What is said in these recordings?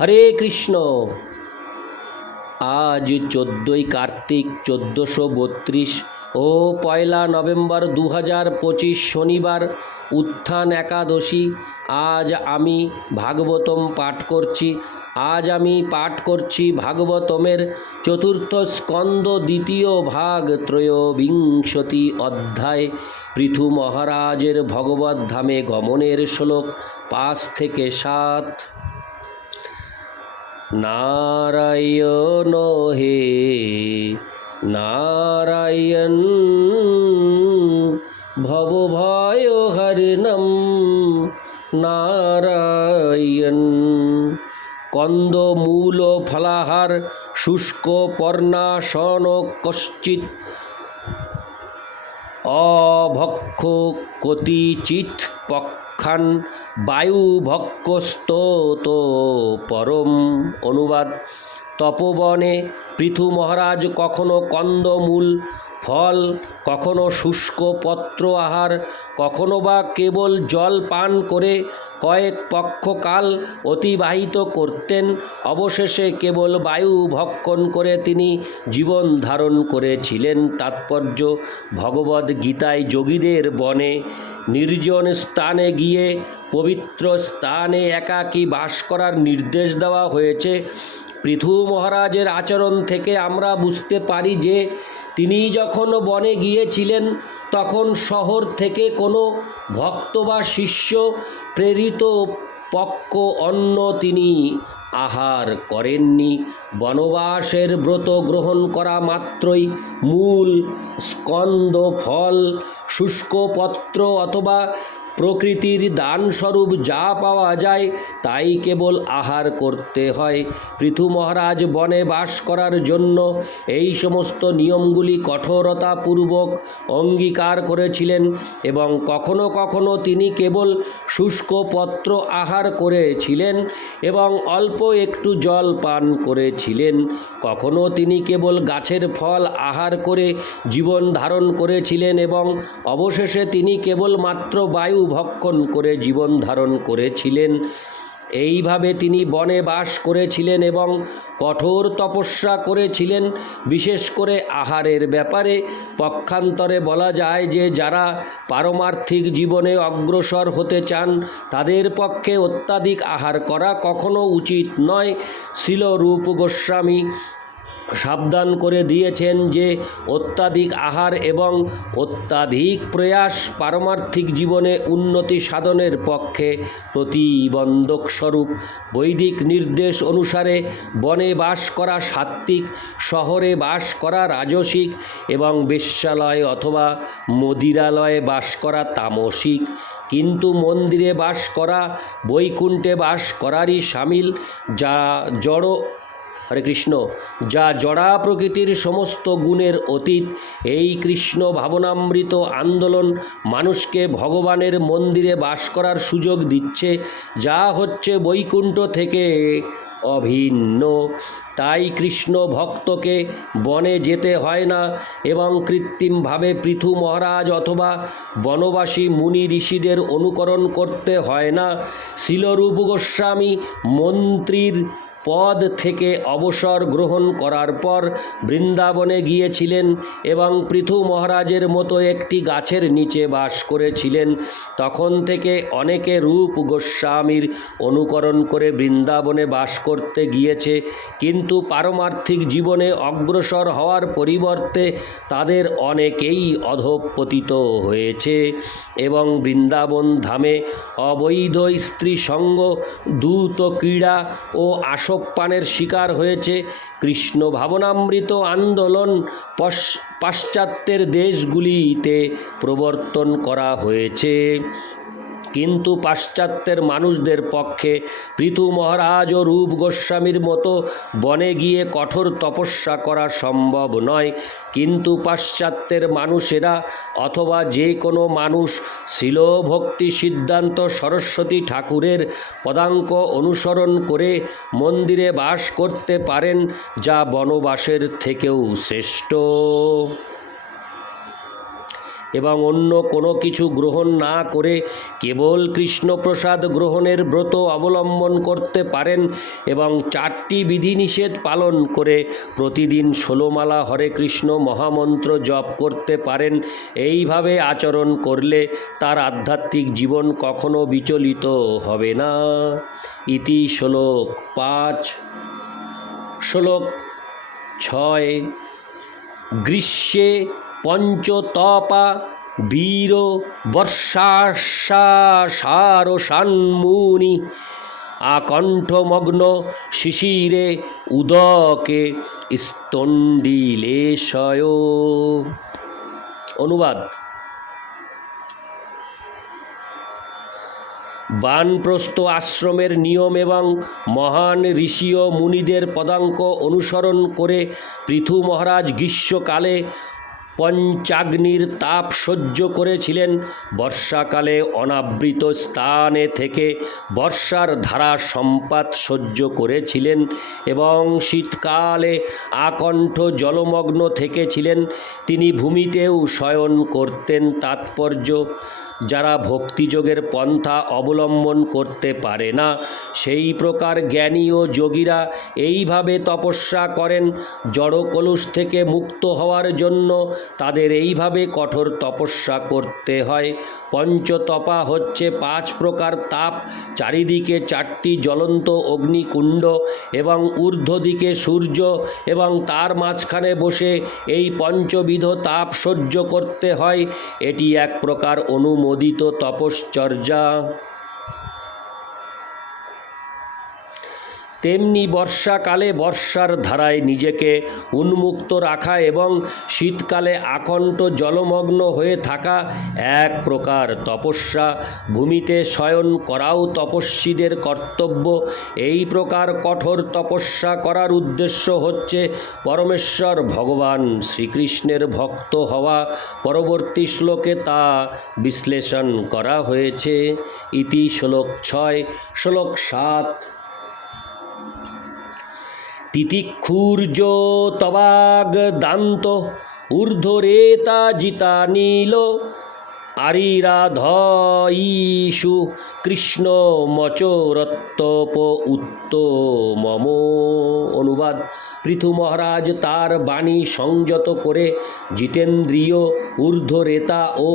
হরে কৃষ্ণ। আজ চোদ্দোই কার্তিক, চোদ্দোশো বত্রিশ ও পয়লা নভেম্বর দু হাজার পঁচিশ শনিবার, উত্থান একাদশী। আজ আমি ভাগবতম পাঠ করছি। আজ আমি পাঠ করছি ভাগবতমের চতুর্থ স্কন্দ দ্বিতীয় ভাগ ত্রয়োবিংশতি অধ্যায়। পৃথু মহারাজের ভগবত ধামে গমনের শ্লোক পাঁচ থেকে সাত। নারায়ণ হে নারায়ণ ভবভয় হরিণম নারায়ণ। কন্দমূল ফলাহার শুষ্ক পর্ণাসন কশ্চিৎ অভক্ষ কতিচিৎ পক্ষান বায়ু ভক্ষস্তত পরম অনুবাদ। তপবনে পৃথু মহারাজ কখনো কন্দমূল ফল, কখনো শুষ্ক পত্র আহার, কখনো বা কেবল জল পান করে কয়েক পক্ষকাল অতিবাহিত করতেন, অবশেষে কেবল বায়ু ভক্ষণ করে তিনি জীবন ধারণ করেছিলেন। তাৎপর্য ভগবদ গীতায় যোগীদের বনে নির্জন স্থানে গিয়ে পবিত্র স্থানে একাকী বাস করার নির্দেশ দেওয়া হয়েছে। পৃথু মহারাজের আচরণ থেকে আমরা বুঝতে পারি যে তিনি যখন বনে গিয়েছিলেন, তখন শহর থেকে কোনো ভক্ত বা শিষ্য প্রেরিত পক্ষ অন্য তিনি আহার করেননি। বনবাসের ব্রত গ্রহণ করা মাত্রই মূল স্কন্দ ফল শুষ্ক পত্র অথবা প্রকৃতির দানস্বরূপ যা পাওয়া যায়, তাই কেবল আহার করতে হয়। পৃথু মহারাজ বনে বাস করার জন্য এই সমস্ত নিয়মগুলি কঠোরতাপূর্বক অঙ্গীকার করেছিলেন এবং কখনো কখনো তিনি কেবল শুষ্ক পত্র আহার করেছিলেন এবং অল্প একটু জল পান করেছিলেন। কখনো তিনি কেবল গাছের ফল আহার করে জীবন ধারণ করেছিলেন এবং অবশেষে তিনি কেবলমাত্র বায়ু ভক্ষণ করে জীবন ধারণ করেছিলেন। এইভাবে তিনি বনে বাস করেছিলেন এবং কঠোর তপস্যা করেছিলেন। বিশেষ করে আহারের ব্যাপারে পক্ষান্তরে বলা যায় যে, যারা পারমার্থিক জীবনে অগ্রসর হতে চান, তাদের পক্ষে অত্যাধিক আহার করা কখনো উচিত নয়। শিলরূপ গোস্বামী সাবধান করে দিয়েছেন যে অত্যাধিক আহার এবং অত্যাধিক প্রয়াস পারমার্থিক জীবনে উন্নতি সাধনের পক্ষে প্রতিবন্ধক স্বরূপ। বৈদিক নির্দেশ অনুসারে বনে বাস করা সাত্ত্বিক, শহরে বাস করা রাজসিক এবং বেশ্যালয় অথবা মদিরালয়ে বাস করা তামসিক। কিন্তু মন্দিরে বাস করা, বৈকুণ্ঠে বাস করারই সামিল, যা জড় হরে কৃষ্ণ। যা জড়া প্রকৃতির সমস্ত গুণের অতীত, এই কৃষ্ণ ভাবনামৃত আন্দোলন মানুষকে ভগবানের মন্দিরে বাস করার সুযোগ দিচ্ছে, যা হচ্ছে বৈকুণ্ঠ থেকে অভিন্ন। তাই কৃষ্ণ ভক্তকে বনে যেতে হয় না এবং কৃত্রিমভাবে পৃথু মহারাজ অথবা বনবাসী মুনি ঋষিদের অনুকরণ করতে হয় না। শিলরূপ গোস্বামী মন্ত্রীর পদ থেকে অবসর গ্রহণ করার পর বৃন্দাবনে গিয়েছিলেন এবং পৃথু মহারাজের মতো একটি গাছের নিচে বাস করেছিলেন। তখন থেকে অনেকে রূপ গোস্বামীর অনুকরণ করে বৃন্দাবনে বাস করতে গিয়েছে। কিন্তু পারমার্থিক জীবনে অগ্রসর হওয়ার পরিবর্তে তাদের অনেকেই অধপতিত হয়েছে এবং বৃন্দাবন ধামে অবৈধ স্ত্রী সঙ্গ দূত ক্রীড়া ও আসপানের শিকার হয়েছে। কৃষ্ণ ভাবনামৃত আন্দোলন পাশ্চাত্যের দেশগুলিতে প্রবর্তন করা হয়েছে। কিন্তু পাশ্চাত্যের মানুষদের পক্ষে পৃথু মহারাজ ও রূপ গোস্বামীর মতো বনে গিয়ে কঠোর তপস্যা করা সম্ভব নয়। কিন্তু পাশ্চাত্যের মানুষেরা অথবা যে কোনো মানুষ শিল ভক্তি সিদ্ধান্ত সরস্বতী ঠাকুরের পদাঙ্ক অনুসরণ করে মন্দিরে বাস করতে পারেন, যা বনবাসের থেকেও শ্রেষ্ঠ। এবং অন্য কোনো কিছু গ্রহণ না করে কেবল কৃষ্ণপ্রসাদ গ্রহণের ব্রত অবলম্বন করতে পারেন এবং চারটি বিধিনিষেধ পালন করে প্রতিদিন ষোলোমালা হরে কৃষ্ণ মহামন্ত্র জপ করতে পারেন। এইভাবে আচরণ করলে তার আধ্যাত্মিক জীবন কখনো বিচলিত হবে না। ইতি শ্লোক পাঁচ। শ্লোক ছয়। গ্রীষ্মে পঞ্চতপা বীর বর্ষাসারসান্মুনি আকণ্ঠমগ্ন শিশিরে উদকে স্তণ্ডিলেশয়। অনুবাদ। বানপ্রস্থ আশ্রমের নিয়ম এবং মহান ঋষি ও মুনিদের পদাঙ্ক অনুসরণ করে পৃথু মহারাজ গ্রীষ্মকালে পঞ্চাগ্নির তাপ সহ্য করেছিলেন। বর্ষাকালে অনাবৃত স্থানে থেকে বর্ষার ধারা সম্পাত সহ্য করেছিলেন এবং শীতকালে আকণ্ঠ জলমগ্ন থেকেছিলেন। তিনি ভূমিতেও শয়ন করতেন তাৎপর্য যারা ভক্তিযোগের পন্থা অবলম্বন করতে পারে না, সেই প্রকার জ্ঞানী ও যোগীরা এইভাবে তপস্যা করেন, জড়কলুষ থেকে মুক্ত হওয়ার জন্য তাদের এইভাবে কঠোর তপস্যা করতে হয়। পঞ্চতপা হচ্ছে পাঁচ প্রকার তাপ, চারিদিকে চারটি জ্বলন্ত অগ্নিকুণ্ড এবং ঊর্ধ্ব দিকে সূর্য এবং তার মাঝখানে বসে এই পঞ্চবিধ তাপ সহ্য করতে হয়। এটি এক প্রকার অনুমোদিত তপশ্চর্যা। তেমনি বর্ষাকালে বর্ষার ধারায় নিজেকে উন্মুক্ত রাখা এবং শীতকালে আকণ্ঠ জলমগ্ন হয়ে থাকা এক প্রকার তপস্যা। ভূমিতে শয়ন করাও তপস্বীদের কর্তব্য। এই প্রকার কঠোর তপস্যা করার উদ্দেশ্য হচ্ছে পরমেশ্বর ভগবান শ্রীকৃষ্ণের ভক্ত হওয়া। পরবর্তী শ্লোকে তা বিশ্লেষণ করা হয়েছে। ইতি শ্লোক ছয়, শ্লোক সাত তিতিক্ষুর্য তবাগ দান্ত ঊর্ধ্বরেতা জিতা নীল। আরিরাধইষু কৃষ্ণ মচরত্তপ উত্তমম। অনুবাদ পৃথু মহারাজ তার বাণী সংযত করে জিতেন্দ্রীয় ঊর্ধ্বরেতা ও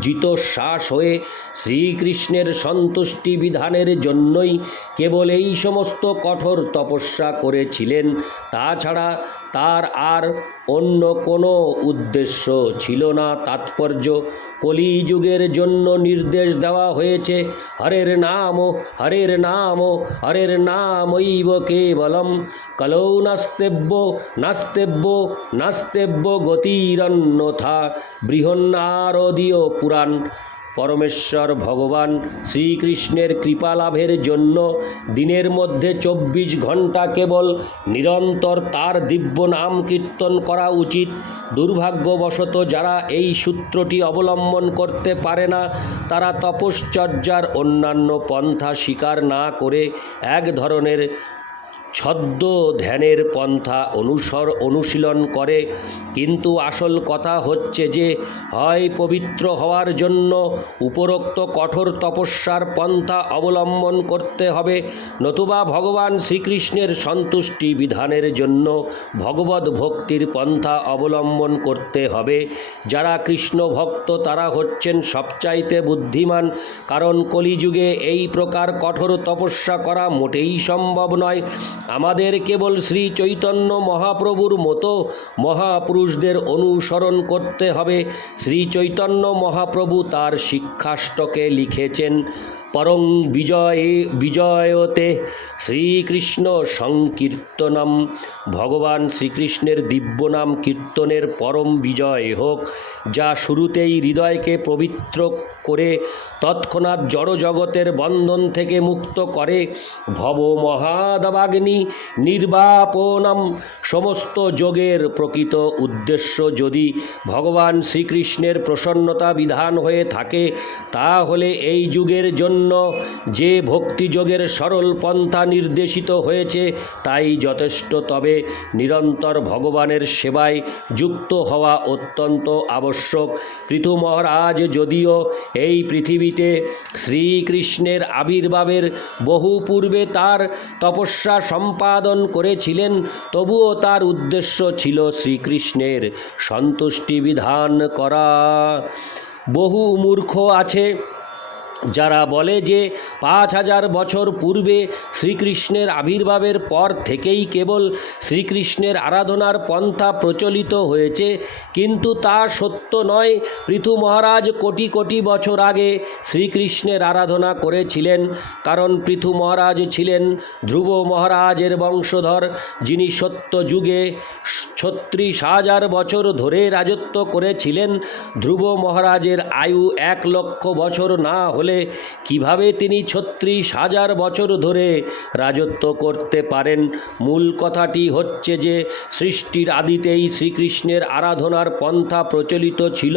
জিতশ্বাস হয়ে শ্রীকৃষ্ণের সন্তুষ্টি বিধানের জন্যই কেবল এই সমস্ত কঠোর তপস্যা করেছিলেন। তাছাড়া তার আর অন্য কোনো উদ্দেশ্য ছিল না। তাৎপর্য, কলিযুগের জন্য নির্দেশ দেওয়া হয়েছে, হরের নাম হরের নাম, হরের নামৈব কেবলম, কলৌ নাস্তেব্য নাস্তেব্য নাস্তেব্য গতিরন্যথা বৃহন্নারদীয় পুরাণ। পরমেশ্বর ভগবান শ্রীকৃষ্ণের কৃপা লাভের জন্য দিনের মধ্যে চব্বিশ ঘণ্টা কেবল নিরন্তর তার দিব্য নাম কীর্তন করা উচিত। দুর্ভাগ্যবশত যারা এই সূত্রটি অবলম্বন করতে পারে না, তারা তপশ্চর্যার অন্যান্য পন্থা স্বীকার না করে এক ধরনের ছদ্ম ধ্যানের পন্থা অনুসর অনুশীলন করে, কিন্তু আসল কথা হচ্ছে যে, হয় পবিত্র হওয়ার জন্য উপরোক্ত কঠোর তপস্যার পন্থা অবলম্বন করতে হবে, নতুবা ভগবান শ্রীকৃষ্ণের সন্তুষ্টি বিধানের জন্য ভগবত ভক্তির পন্থা অবলম্বন করতে হবে। যারা কৃষ্ণ ভক্ত, তারা হচ্ছেন সবচাইতে বুদ্ধিমান, কারণ কলিযুগে এই প্রকার কঠোর তপস্যা করা মোটেই সম্ভব নয়। আমাদের কেবল শ্রী চৈতন্য মহাপ্রভুর মতো মহাপুরুষদের অনুসরণ করতে হবে। শ্রী চৈতন্য মহাপ্রভু তার শিক্ষাষ্টকে লিখেছেন পরং বিজয়ে, বিজয়তে শ্রীকৃষ্ণ সংকীর্তনম। ভগবান শ্রীকৃষ্ণের দিব্য নাম কীর্তনের পরম বিজয় হোক, যা শুরুতেই হৃদয়কে পবিত্র করে তৎক্ষণাৎ জড়জগতের বন্ধন থেকে মুক্ত করে ভব মহাদবাগ্নি নির্বাপনম। সমস্ত যোগের প্রকৃত উদ্দেশ্য যদি ভগবান শ্রীকৃষ্ণের প্রসন্নতা বিধান হয়ে থাকে, তাহলে এই যুগের জন্য জন্য যে ভক্তিযোগের সরল পন্থা নির্দেশিত হয়েছে, তাই যথেষ্ট। তবে নিরন্তর ভগবানের সেবায় যুক্ত হওয়া অত্যন্ত আবশ্যক। পৃথু মহারাজ যদিও এই পৃথিবীতে শ্রীকৃষ্ণের আবির্ভাবের বহু পূর্বে তার তপস্যা সম্পাদন করেছিলেন, তবুও তার উদ্দেশ্য ছিল শ্রীকৃষ্ণের সন্তুষ্টি বিধান করা। বহু মূর্খ আছে যারা বলে যে পাঁচ হাজার বছর পূর্বে শ্রীকৃষ্ণের আবির্ভাবের পর থেকেই কেবল শ্রীকৃষ্ণের আরাধনার পন্থা প্রচলিত হয়েছে, কিন্তু তা সত্য নয়। পৃথু মহারাজ কোটি কোটি বছর আগে শ্রীকৃষ্ণের আরাধনা করেছিলেন, কারণ পৃথু মহারাজ ছিলেন ধ্রুব মহারাজের বংশধর, যিনি সত্য যুগে ছত্রিশ হাজার বছর ধরে রাজত্ব করেছিলেন। ধ্রুব মহারাজের আয়ু এক লক্ষ বছর না হলে কীভাবে তিনি ছত্রিশ হাজার বছর ধরে রাজত্ব করতে পারেন? মূল কথাটি হচ্ছে যে, সৃষ্টির আদিতেই শ্রীকৃষ্ণের আরাধনার পন্থা প্রচলিত ছিল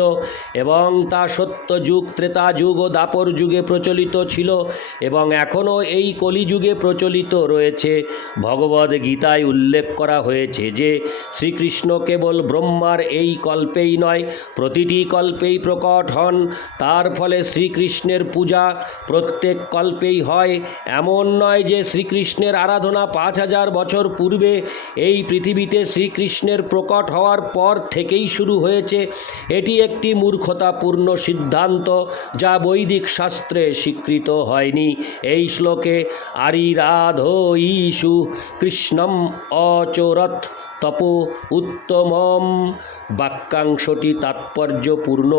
এবং তা সত্য যুগ ত্রেতা যুগ ও দাপর যুগে প্রচলিত ছিল এবং এখনও এই কলিযুগে প্রচলিত রয়েছে। ভগবদ গীতায় উল্লেখ করা হয়েছে যে, শ্রীকৃষ্ণ কেবল ব্রহ্মার এই কল্পেই নয়, প্রতিটি কল্পেই প্রকট হন। তার ফলে শ্রীকৃষ্ণের পূজা প্রত্যেক কল্পেই হয়। এমন নয় যে শ্রীকৃষ্ণের আরাধনা পাঁচ হাজার বছর পূর্বে এই পৃথিবীতে শ্রীকৃষ্ণের প্রকট হওয়ার পর থেকেই শুরু হয়েছে। এটি একটি মূর্খতাপূর্ণ সিদ্ধান্ত যা বৈদিক শাস্ত্রে স্বীকৃত হয়নি। এই শ্লোকে আরিরাধো ঈশু কৃষ্ণম অচোরথ তপ উত্তমম। বাক্যাংশটি তাৎপর্যপূর্ণ।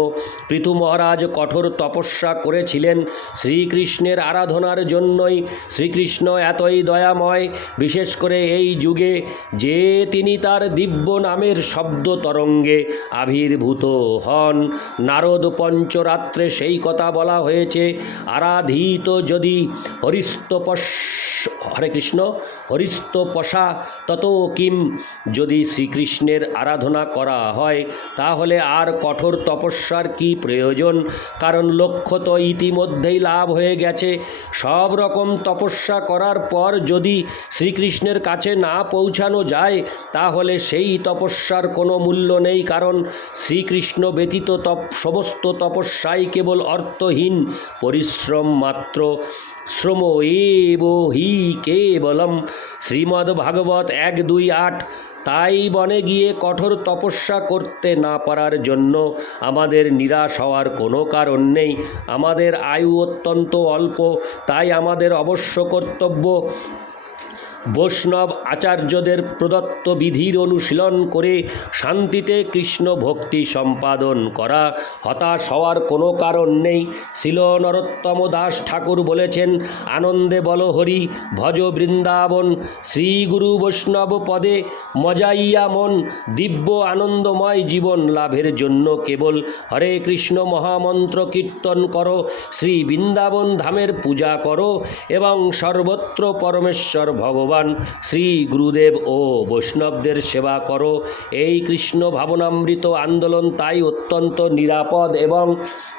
পৃথু মহারাজ কঠোর তপস্যা করেছিলেন। শ্রীকৃষ্ণের আরাধনার জন্যই শ্রীকৃষ্ণ এতই দয়াময়। বিশেষ করে এই যুগে যে তিনি তার দিব্য নামের শব্দ তরঙ্গে আবির্ভূত হন। নারদ পঞ্চরাত্রে সেই কথা বলা হয়েছে, আরাধিত যদি হরিস্তপস হরে কৃষ্ণ, হরিস্তপসা তত কিম যদি শ্রীকৃষ্ণের আরাধনা করা হয়, তাহলে আর কঠোর তপস্যার কি প্রয়োজন? কারণ লক্ষ্য তো ইতিমধ্যেই লাভ হয়ে গেছে। সব রকম তপস্যা করার পর যদি শ্রীকৃষ্ণের কাছে না পৌঁছানো যায়, তাহলে সেই তপস্যার কোনো মূল্য নেই। কারণ শ্রীকৃষ্ণ ব্যতীত তপ, সমস্ত তপস্যাই কেবল অর্থহীন, পরিশ্রম মাত্র। শ্রম এব হি কেবলম। শ্রীমদ্ভাগবত এক দুই আট, তাই বনে গিয়ে কঠোর তপস্যা করতে না পারার জন্য আমাদের নিরাশ হওয়ার কোনো কারণ নেই। আমাদের আয়ু অত্যন্ত অল্প, তাই আমাদের অবশ্য কর্তব্য বৈষ্ণব আচার্যদের প্রদত্ত বিধির অনুশীলন করে শান্তিতে কৃষ্ণ ভক্তি সম্পাদন করা হতাশ হওয়ার কোনো কারণ নেই। শিল নরোত্তম দাস ঠাকুর বলেছেন, আনন্দে বল হরি, ভজ বৃন্দাবন, শ্রী গুরু বৈষ্ণব পদে মজাইয়া মন, দিব্য আনন্দময় জীবন লাভের জন্য কেবল হরে কৃষ্ণ মহামন্ত্র কীর্তন করো, শ্রী বৃন্দাবন ধামের পূজা করো এবং সর্বত্র পরমেশ্বর ভগবান, শ্রী গুরুদেব ও বৈষ্ণবদের সেবা করো। এই কৃষ্ণ ভাবনামৃত আন্দোলন তাই অত্যন্ত নিরাপদ এবং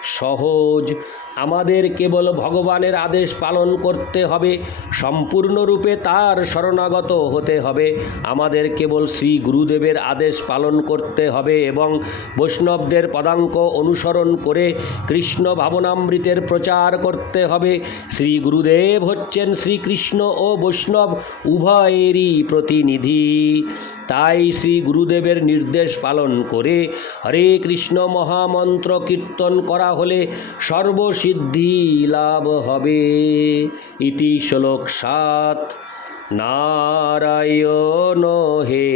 সহজ। আমাদের কেবল ভগবানের আদেশ পালন করতে হবে, সম্পূর্ণরূপে তার শরণাগত হতে হবে। আমাদের কেবল শ্রী গুরুদেবের আদেশ পালন করতে হবে এবং বৈষ্ণবদের পদাঙ্ক অনুসরণ করে কৃষ্ণ ভাবনামৃতের প্রচার করতে হবে। শ্রী গুরুদেব হচ্ছেন শ্রীকৃষ্ণ ও বৈষ্ণব উভয়েরই প্রতিনিধি। তাই শ্রী গুরুদেবের নির্দেশ পালন করে হরে কৃষ্ণ মহামন্ত্র কীর্তন করা হলে সর্বসিদ্ধি লাভ হবে। ইতি শ্লোক সাত। নারায়ণ হে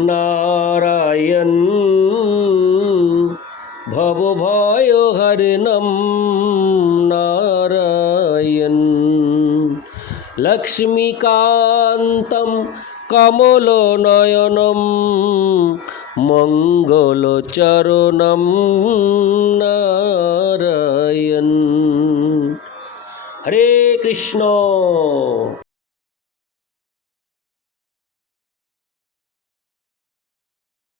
নারায়ণ, ভব ভবভয় হরণম নারায়ণ। লক্ষ্মীকান্তম মঙ্গল চরণম নারায়ণ। হরে কৃষ্ণ।